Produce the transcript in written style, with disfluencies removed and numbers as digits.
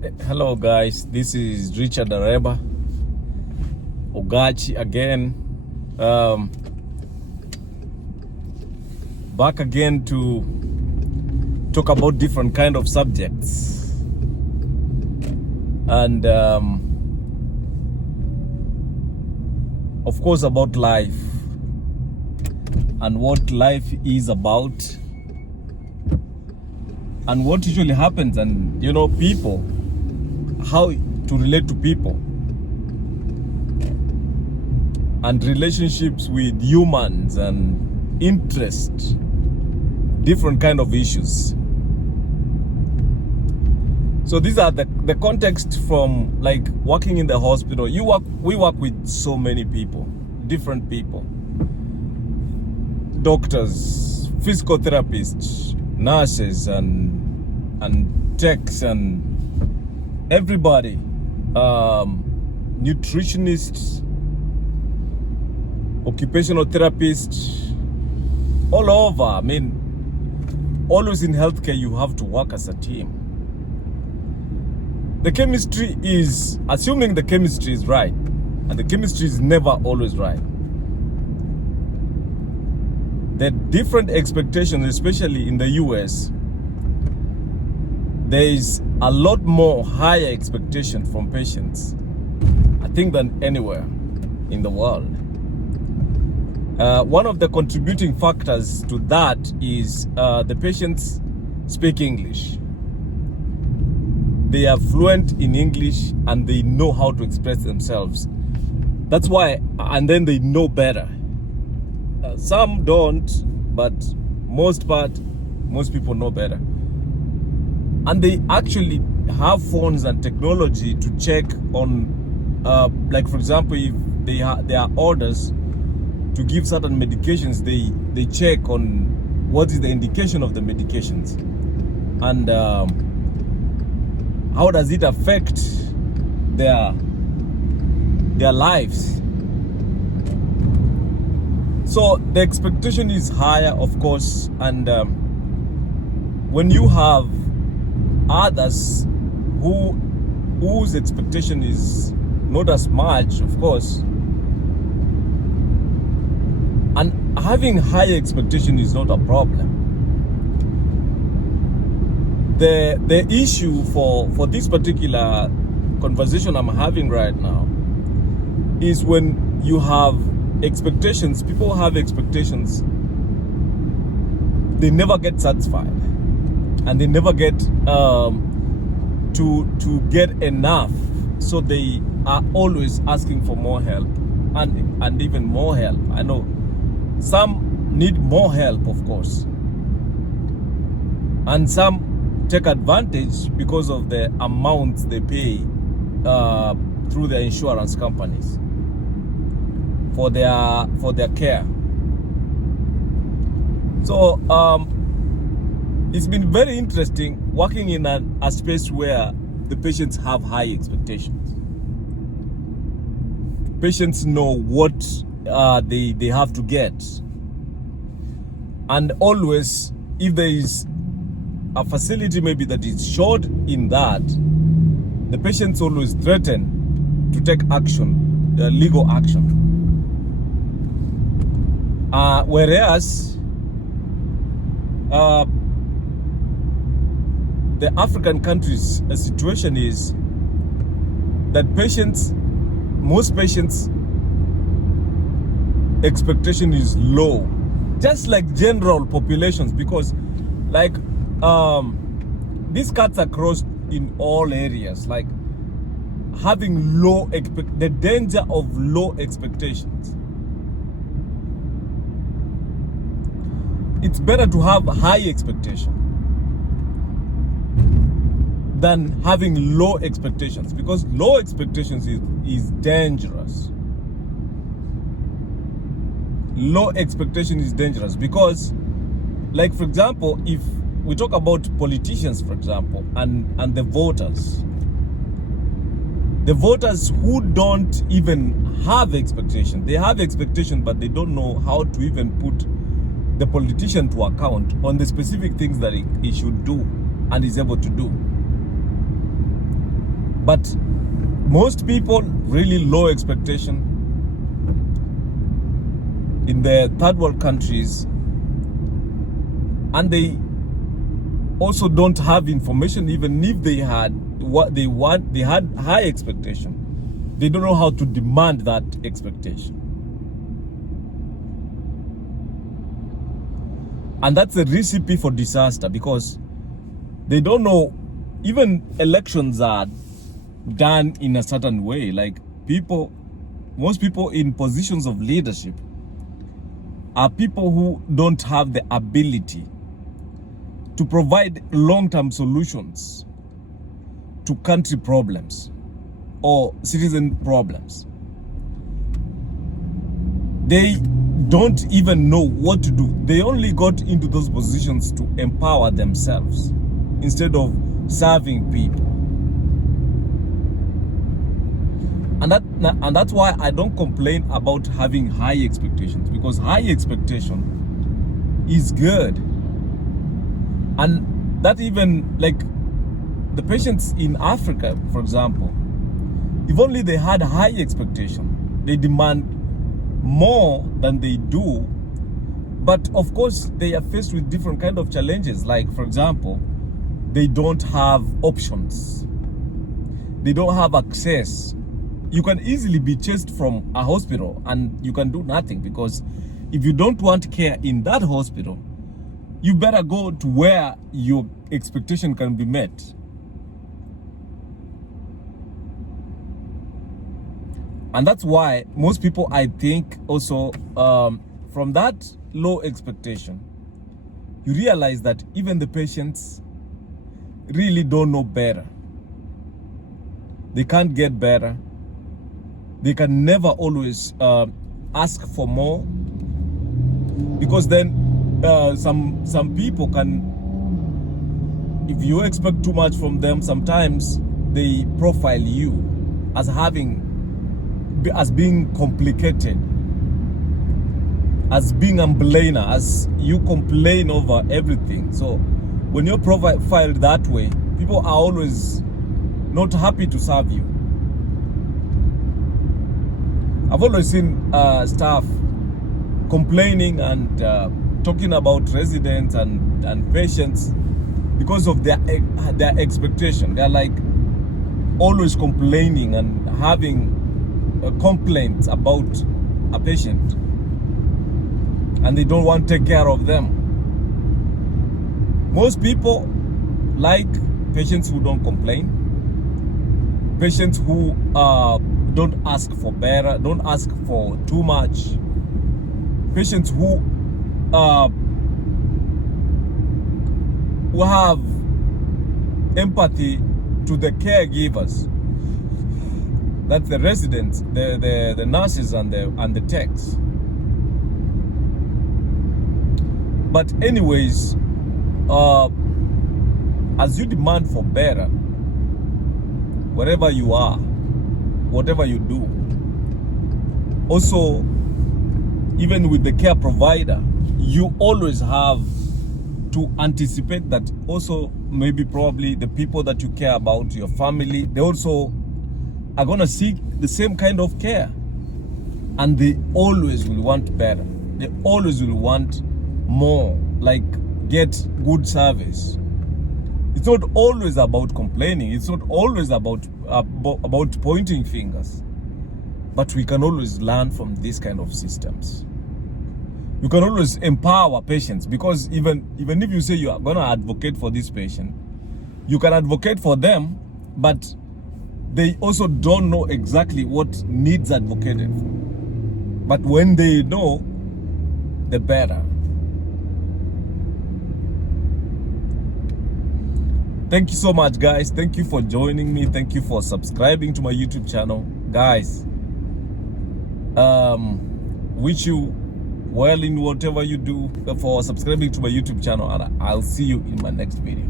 Hello guys, this is Richard Areba Ogachi again, back again to talk about different kind of subjects and of course about life and what life is about and what usually happens, and people, how to relate to people and relationships with humans and interest, different kind of issues. So these are the context from like working in the hospital. We work with so many people, different people, doctors, physical therapists, nurses, and techs, and everybody, nutritionists, occupational therapists, all over. I mean, always in healthcare, you have to work as a team. The chemistry is, assuming the chemistry is right, and the chemistry is never always right. The different expectations, especially in the US, there is a lot more higher expectation from patients, I think, than anywhere in the world. One of the contributing factors to that is the patients speak English. They are fluent in English and they know how to express themselves. That's why, and then they know better. Some don't, but most people know better. And they actually have phones and technology to check on, like for example, if there are orders to give certain medications, they check on what is the indication of the medications and how does it affect their lives. So the expectation is higher, of course, and when you have others whose expectation is not as much, of course, and having higher expectation is not a problem. The issue for this particular conversation I'm having right now is when you have expectations, people have expectations, they never get satisfied, and they never get to get enough, so they are always asking for more help and even more help. I know some need more help, of course, and some take advantage because of the amounts they pay through their insurance companies for their care. So it's been very interesting working in a space where the patients have high expectations. Patients know what they have to get, and always, if there is a facility maybe that is short in that, the patients always threaten to take action, legal action. Whereas the African countries, a situation is that most patients' expectation is low, just like general populations, because like this cuts across in all areas, like having the danger of low expectations. It's better to have high expectation than having low expectations, because low expectations is dangerous. Low expectation is dangerous because, like for example, if we talk about politicians, for example, and the voters who don't even have expectation, they have expectation but they don't know how to even put the politician to account on the specific things that he should do and is able to do. But most people really low expectation in the third world countries, and they also don't have information. Even if they had what they want, they had high expectation. They don't know how to demand that expectation. And that's a recipe for disaster, because they don't know. Even elections are done in a certain way. Like most people in positions of leadership are people who don't have the ability to provide long-term solutions to country problems or citizen problems. They don't even know what to do. They only got into those positions to empower themselves instead of serving people. And that's why I don't complain about having high expectations, because high expectation is good. And that, even like the patients in Africa, for example, if only they had high expectation, they demand more than they do. But of course, they are faced with different kind of challenges. Like, for example, they don't have options. They don't have access. You can easily be chased from a hospital and you can do nothing, because if you don't want care in that hospital, you better go to where your expectation can be met. And that's why most people, I think, also from that low expectation, you realize that even the patients really don't know better. They can't get better. They can never always ask for more, because then some people can, if you expect too much from them, sometimes they profile you as being complicated, as being umblainer, as you complain over everything. So when you're profiled that way, people are always not happy to serve you. I've always seen staff complaining and talking about residents and patients because of their expectation. They're like always complaining and having complaints about a patient, and they don't want to take care of them. Most people like patients who don't complain, patients who don't ask for better, don't ask for too much, patients who have empathy to the caregivers. That's the residents, the nurses and the techs. But anyways, as you demand for better, wherever you are, whatever you do, also even with the care provider, you always have to anticipate that also maybe probably the people that you care about, your family, they also are gonna seek the same kind of care, and they always will want better. They always will want more, like get good service. It's not always about complaining. It's not always about pointing fingers. But we can always learn from these kind of systems. You can always empower patients, because even if you say you are gonna advocate for this patient, you can advocate for them, but they also don't know exactly what needs advocated for. But when they know, the better. Thank you so much, guys. Thank you for joining me. Thank you for subscribing to my YouTube channel, guys. Wish you well in whatever you do, for subscribing to my YouTube channel, and I'll see you in my next video.